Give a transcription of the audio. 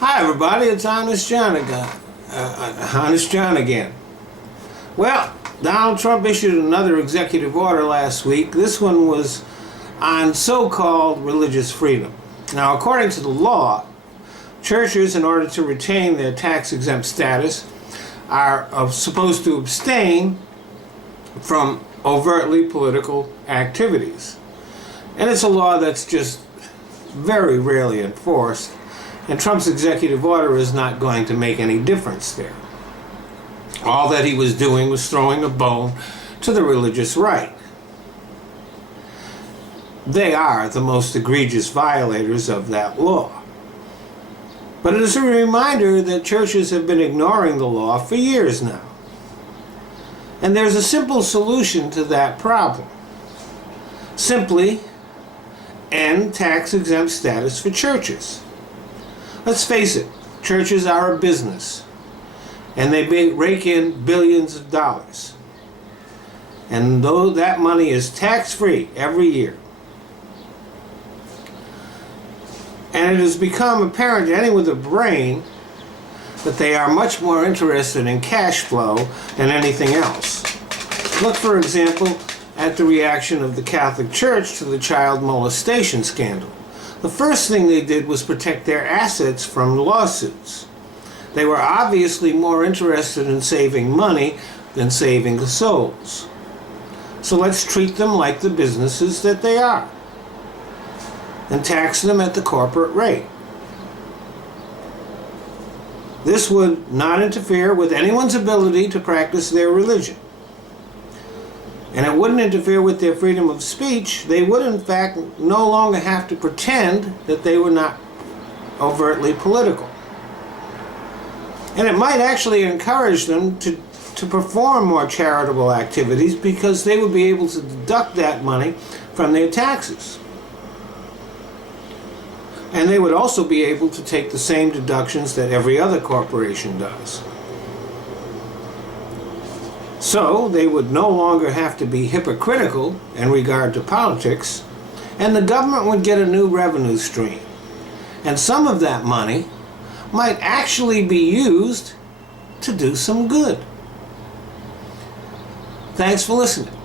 Hi everybody, it's Honest John again. Honest John again. Well, Donald Trump issued another executive order last week. This one was on so-called religious freedom. Now, according to the law, churches, in order to retain their tax-exempt status, are supposed to abstain from overtly political activities. And it's a law that's just very rarely enforced. And Trump's executive order is not going to make any difference there. All that he was doing was throwing a bone to the religious right. They are the most egregious violators of that law. But it is a reminder that churches have been ignoring the law for years now. And there's a simple solution to that problem. Simply end tax-exempt status for churches. Let's face it, churches are a business, and they rake in billions of dollars. And though that money is tax-free every year, and it has become apparent to anyone with a brain that they are much more interested in cash flow than anything else. Look, for example, at the reaction of the Catholic Church to the child molestation scandal. The first thing they did was protect their assets from lawsuits. They were obviously more interested in saving money than saving souls. So let's treat them like the businesses that they are and tax them at the corporate rate. This would not interfere with anyone's ability to practice their religion. And it wouldn't interfere with their freedom of speech. They would, in fact, no longer have to pretend that they were not overtly political. And it might actually encourage them to perform more charitable activities because they would be able to deduct that money from their taxes. And they would also be able to take the same deductions that every other corporation does. So they would no longer have to be hypocritical in regard to politics, and the government would get a new revenue stream. And some of that money might actually be used to do some good. Thanks for listening.